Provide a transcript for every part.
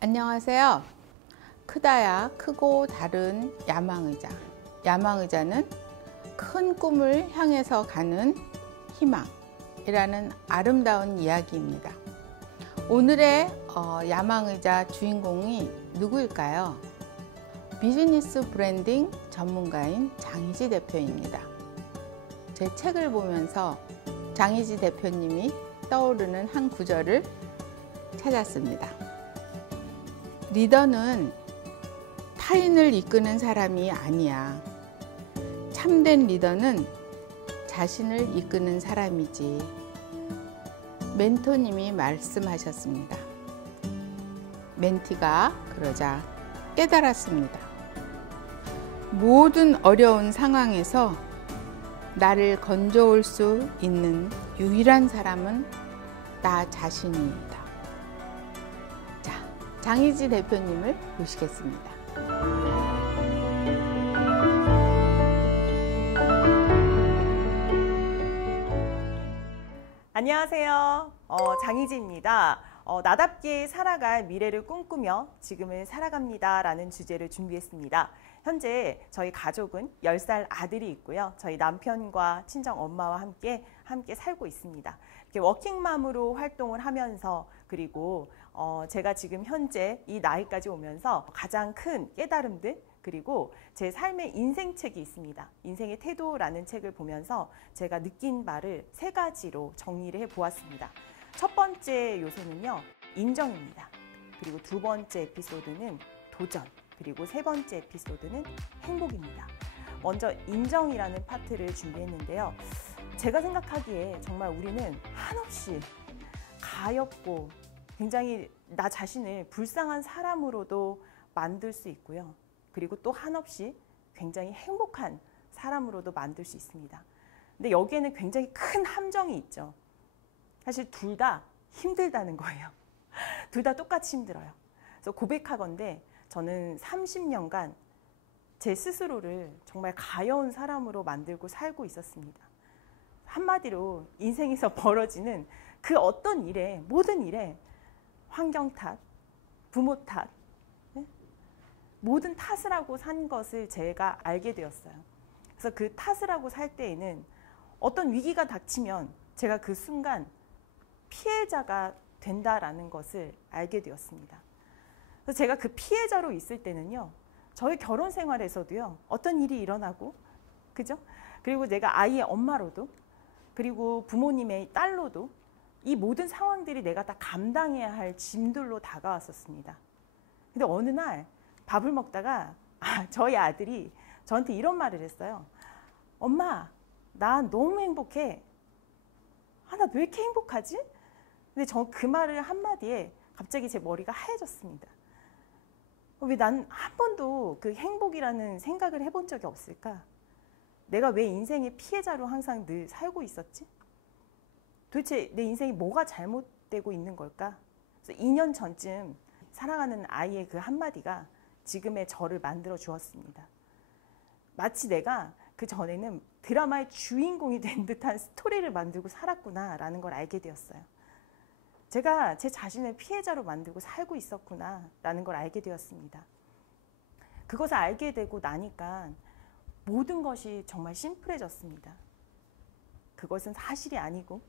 안녕하세요. 크다야 크고 다른 야망의자. 야망의자는 큰 꿈을 향해서 가는 희망이라는 아름다운 이야기입니다. 오늘의 야망의자 주인공이 누구일까요? 비즈니스 브랜딩 전문가인 장희지 대표입니다. 제 책을 보면서 장희지 대표님이 떠오르는 한 구절을 찾았습니다. 리더는 타인을 이끄는 사람이 아니야. 참된 리더는 자신을 이끄는 사람이지. 멘토님이 말씀하셨습니다. 멘티가 그러자 깨달았습니다. 모든 어려운 상황에서 나를 건져올 수 있는 유일한 사람은 나 자신입니다. 자, 장희지 대표님을 모시겠습니다. 안녕하세요. 장희지입니다. 나답게 살아갈 미래를 꿈꾸며 지금을 살아갑니다 라는 주제를 준비했습니다. 현재 저희 가족은 10살 아들이 있고요. 저희 남편과 친정 엄마와 함께 살고 있습니다. 이렇게 워킹맘으로 활동을 하면서 그리고 제가 지금 현재 이 나이까지 오면서 가장 큰 깨달음들 그리고 제 삶의 인생책이 있습니다. 인생의 태도라는 책을 보면서 제가 느낀 바를 3가지로 정리를 해보았습니다. 첫 번째 요소는요, 인정입니다. 그리고 두 번째 에피소드는 도전, 그리고 세 번째 에피소드는 행복입니다. 먼저 인정이라는 파트를 준비했는데요. 제가 생각하기에 정말 우리는 한없이 가엾고 굉장히 나 자신을 불쌍한 사람으로도 만들 수 있고요. 그리고 또 한없이 굉장히 행복한 사람으로도 만들 수 있습니다. 근데 여기에는 굉장히 큰 함정이 있죠. 사실 둘 다 힘들다는 거예요. 둘 다 똑같이 힘들어요. 그래서 고백하건대 저는 30년간 제 스스로를 정말 가여운 사람으로 만들고 살고 있었습니다. 한마디로 인생에서 벌어지는 그 어떤 일에, 모든 일에 환경 탓, 부모 탓, 모든 탓을 하고 산 것을 제가 알게 되었어요. 그래서 그 탓을 하고 살 때에는 어떤 위기가 닥치면 제가 그 순간 피해자가 된다라는 것을 알게 되었습니다. 그래서 제가 그 피해자로 있을 때는요, 저희 결혼 생활에서도요, 어떤 일이 일어나고, 그죠? 그리고 내가 아이의 엄마로도, 그리고 부모님의 딸로도 이 모든 상황들이 내가 다 감당해야 할 짐들로 다가왔었습니다. 근데 어느 날 밥을 먹다가 저희 아들이 저한테 이런 말을 했어요. 엄마, 나 너무 행복해. 나 왜 이렇게 행복하지? 근데 저 그 말을 한마디에 갑자기 제 머리가 하얘졌습니다. 왜 난 한 번도 그 행복이라는 생각을 해본 적이 없을까? 내가 왜 인생의 피해자로 항상 늘 살고 있었지? 도대체 내 인생이 뭐가 잘못되고 있는 걸까? 그래서 2년 전쯤 사랑하는 아이의 그 한마디가 지금의 저를 만들어 주었습니다. 마치 내가 그 전에는 드라마의 주인공이 된 듯한 스토리를 만들고 살았구나라는 걸 알게 되었어요. 제가 제 자신을 피해자로 만들고 살고 있었구나라는 걸 알게 되었습니다. 그것을 알게 되고 나니까 모든 것이 정말 심플해졌습니다. 그것은 사실이 아니고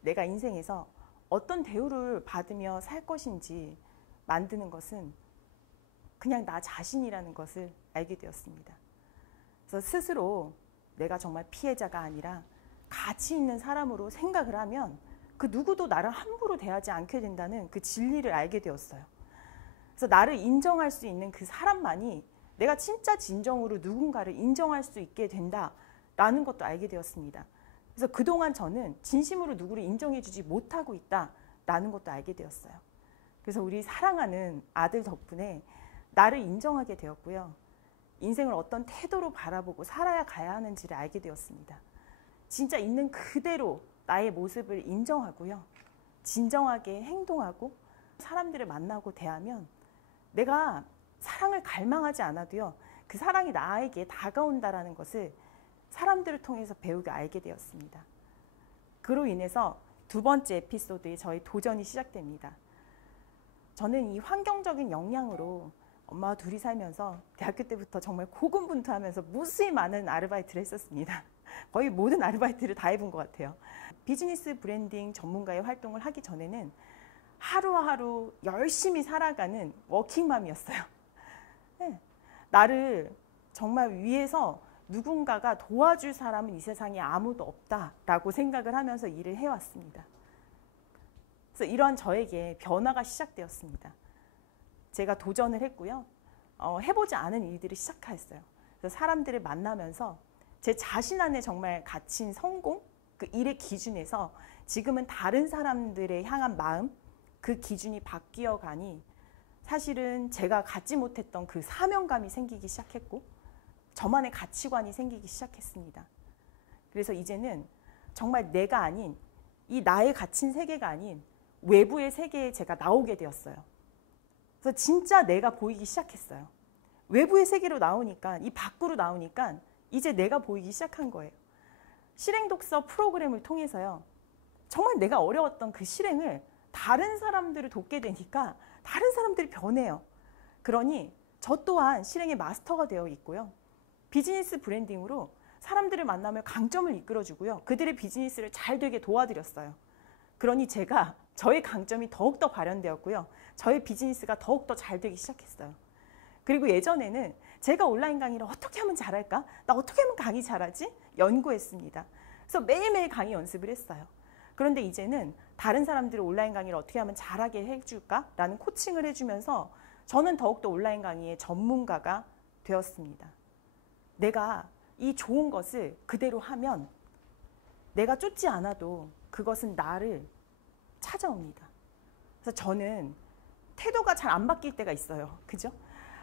내가 인생에서 어떤 대우를 받으며 살 것인지 만드는 것은 그냥 나 자신이라는 것을 알게 되었습니다. 그래서 스스로 내가 정말 피해자가 아니라 가치 있는 사람으로 생각을 하면 그 누구도 나를 함부로 대하지 않게 된다는 그 진리를 알게 되었어요. 그래서 나를 인정할 수 있는 그 사람만이 내가 진짜 진정으로 누군가를 인정할 수 있게 된다라는 것도 알게 되었습니다. 그래서 그동안 저는 진심으로 누구를 인정해주지 못하고 있다라는 것도 알게 되었어요. 그래서 우리 사랑하는 아들 덕분에 나를 인정하게 되었고요. 인생을 어떤 태도로 바라보고 살아야 가야 하는지를 알게 되었습니다. 진짜 있는 그대로 나의 모습을 인정하고요. 진정하게 행동하고 사람들을 만나고 대하면 내가 사랑을 갈망하지 않아도요, 그 사랑이 나에게 다가온다라는 것을 사람들을 통해서 배우고 알게 되었습니다. 그로 인해서 두 번째 에피소드에 저희 도전이 시작됩니다. 저는 이 환경적인 영향으로 엄마와 둘이 살면서 대학교 때부터 정말 고군분투하면서 무수히 많은 아르바이트를 했었습니다. 거의 모든 아르바이트를 다 해본 것 같아요. 비즈니스 브랜딩 전문가의 활동을 하기 전에는 하루하루 열심히 살아가는 워킹맘이었어요. 네. 나를 정말 위해서 누군가가 도와줄 사람은 이 세상에 아무도 없다라고 생각을 하면서 일을 해왔습니다. 그래서 이러한 저에게 변화가 시작되었습니다. 제가 도전을 했고요. 해보지 않은 일들을 시작했어요. 그래서 사람들을 만나면서 제 자신 안에 정말 갇힌 성공, 그 일의 기준에서 지금은 다른 사람들을 향한 마음, 그 기준이 바뀌어 가니 사실은 제가 갖지 못했던 그 사명감이 생기기 시작했고 저만의 가치관이 생기기 시작했습니다. 그래서 이제는 정말 내가 아닌 이 나의 갇힌 세계가 아닌 외부의 세계에 제가 나오게 되었어요. 그래서 진짜 내가 보이기 시작했어요. 외부의 세계로 나오니까, 이 밖으로 나오니까 이제 내가 보이기 시작한 거예요. 실행독서 프로그램을 통해서요, 정말 내가 어려웠던 그 실행을 다른 사람들을 돕게 되니까 다른 사람들이 변해요. 그러니 저 또한 실행의 마스터가 되어 있고요. 비즈니스 브랜딩으로 사람들을 만나며 강점을 이끌어주고요. 그들의 비즈니스를 잘 되게 도와드렸어요. 그러니 제가 저의 강점이 더욱더 발현되었고요. 저의 비즈니스가 더욱더 잘 되기 시작했어요. 그리고 예전에는 제가 온라인 강의를 어떻게 하면 잘할까? 나 어떻게 하면 강의 잘하지? 연구했습니다. 그래서 매일매일 강의 연습을 했어요. 그런데 이제는 다른 사람들이 온라인 강의를 어떻게 하면 잘하게 해줄까? 라는 코칭을 해주면서 저는 더욱더 온라인 강의의 전문가가 되었습니다. 내가 이 좋은 것을 그대로 하면 내가 쫓지 않아도 그것은 나를 찾아옵니다. 그래서 저는 태도가 잘 안 바뀔 때가 있어요. 그죠?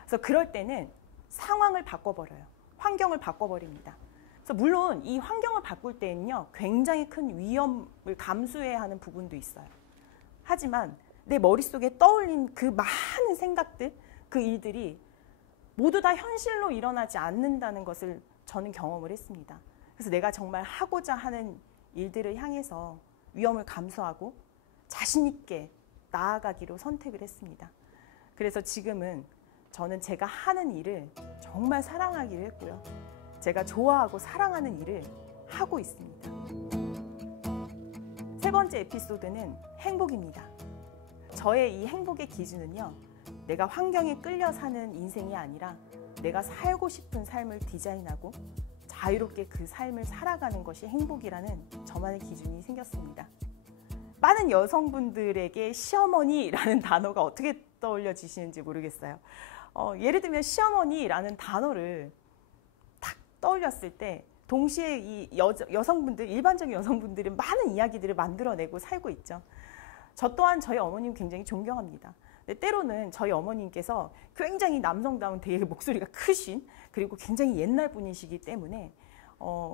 그래서 그럴 때는 상황을 바꿔버려요. 환경을 바꿔버립니다. 그래서 물론 이 환경을 바꿀 때는요, 굉장히 큰 위험을 감수해야 하는 부분도 있어요. 하지만 내 머릿속에 떠올린 그 많은 생각들, 그 일들이 모두 다 현실로 일어나지 않는다는 것을 저는 경험을 했습니다. 그래서 내가 정말 하고자 하는 일들을 향해서 위험을 감수하고 자신 있게 나아가기로 선택을 했습니다. 그래서 지금은 저는 제가 하는 일을 정말 사랑하기로 했고요. 제가 좋아하고 사랑하는 일을 하고 있습니다. 세 번째 에피소드는 행복입니다. 저의 이 행복의 기준은요, 내가 환경에 끌려 사는 인생이 아니라 내가 살고 싶은 삶을 디자인하고 자유롭게 그 삶을 살아가는 것이 행복이라는 저만의 기준이 생겼습니다. 많은 여성분들에게 시어머니라는 단어가 어떻게 떠올려지시는지 모르겠어요. 예를 들면 시어머니라는 단어를 탁 떠올렸을 때 동시에 이 여성분들, 일반적인 여성분들은 많은 이야기들을 만들어내고 살고 있죠. 저 또한 저희 어머님 굉장히 존경합니다. 근데 때로는 저희 어머님께서 굉장히 남성다운 되게 목소리가 크신, 그리고 굉장히 옛날 분이시기 때문에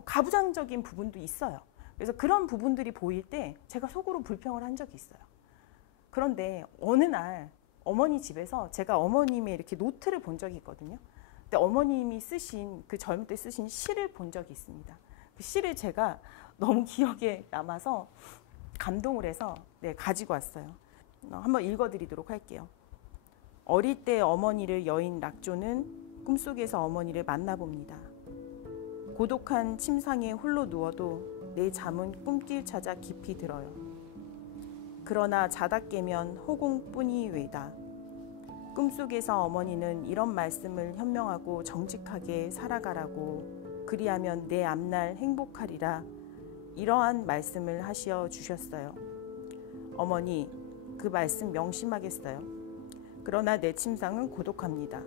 가부장적인 부분도 있어요. 그래서 그런 부분들이 보일 때 제가 속으로 불평을 한 적이 있어요. 그런데 어느 날 어머니 집에서 제가 어머님의 이렇게 노트를 본 적이 있거든요. 근데 어머님이 쓰신, 그 젊을 때 쓰신 시를 본 적이 있습니다. 그 시를 제가 너무 기억에 남아서 감동을 해서 가지고 왔어요. 한번 읽어드리도록 할게요. 어릴 때 어머니를 여인 락조는 꿈속에서 어머니를 만나봅니다. 고독한 침상에 홀로 누워도 내 잠은 꿈길 찾아 깊이 들어요. 그러나 자다 깨면 허공뿐이 외다. 꿈속에서 어머니는 이런 말씀을 현명하고 정직하게 살아가라고, 그리하면 내 앞날 행복하리라, 이러한 말씀을 하시어 주셨어요. 어머니, 그 말씀 명심하겠어요. 그러나 내 침상은 고독합니다.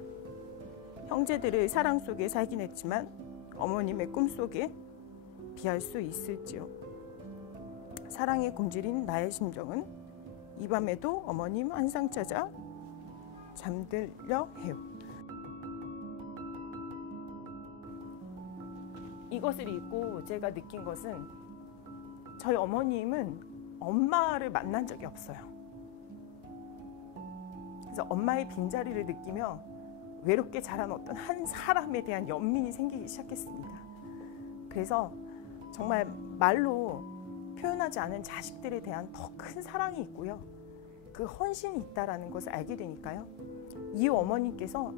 형제들을 사랑 속에 살긴 했지만 어머님의 꿈속에 비할 수 있을지요. 사랑에 굶주린 나의 심정은 이 밤에도 어머님 한상 찾아 잠들려 해요. 이것을 읽고 제가 느낀 것은 저희 어머님은 엄마를 만난 적이 없어요. 그래서 엄마의 빈자리를 느끼며 외롭게 자란 어떤 한 사람에 대한 연민이 생기기 시작했습니다. 그래서 정말 말로 표현하지 않은 자식들에 대한 더 큰 사랑이 있고요. 그 헌신이 있다라는 것을 알게 되니까요. 이 어머님께서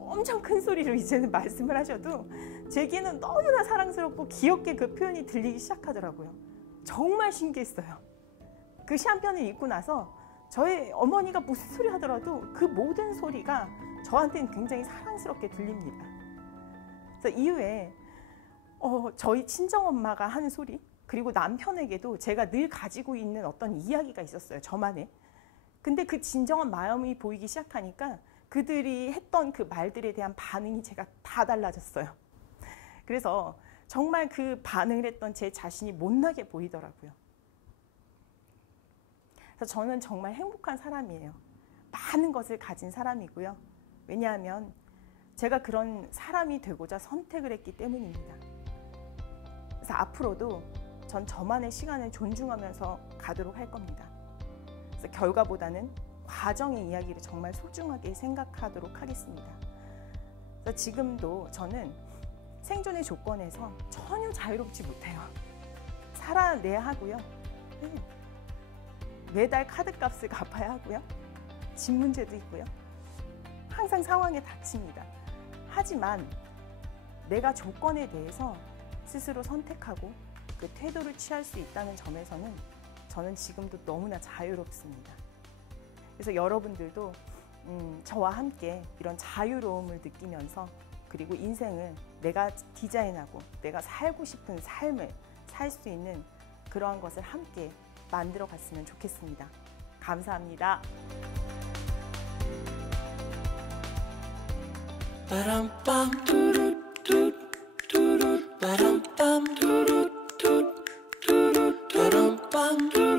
엄청 큰 소리로 이제는 말씀을 하셔도 제게는 너무나 사랑스럽고 귀엽게 그 표현이 들리기 시작하더라고요. 정말 신기했어요. 그 시 한 편을 읽고 나서 저희 어머니가 무슨 소리 하더라도 그 모든 소리가 저한테는 굉장히 사랑스럽게 들립니다. 그래서 이후에 저희 친정엄마가 하는 소리, 그리고 남편에게도 제가 늘 가지고 있는 어떤 이야기가 있었어요. 저만의. 근데 그 진정한 마음이 보이기 시작하니까 그들이 했던 그 말들에 대한 반응이 제가 다 달라졌어요. 그래서 정말 그 반응을 했던 제 자신이 못나게 보이더라고요. 그래서 저는 정말 행복한 사람이에요. 많은 것을 가진 사람이고요. 왜냐하면 제가 그런 사람이 되고자 선택을 했기 때문입니다. 그래서 앞으로도 전 저만의 시간을 존중하면서 가도록 할 겁니다. 그래서 결과보다는 과정의 이야기를 정말 소중하게 생각하도록 하겠습니다. 그래서 지금도 저는 생존의 조건에서 전혀 자유롭지 못해요. 살아내야 하고요. 매달 카드값을 갚아야 하고요. 집 문제도 있고요. 항상 상황에 닥칩니다. 하지만 내가 조건에 대해서 스스로 선택하고 그 태도를 취할 수 있다는 점에서는 저는 지금도 너무나 자유롭습니다. 그래서 여러분들도 저와 함께 이런 자유로움을 느끼면서 그리고 인생을 내가 디자인하고 내가 살고 싶은 삶을 살 수 있는 그러한 것을 함께 만들어 갔으면 좋겠습니다. 감사합니다. Ba-dum-bum,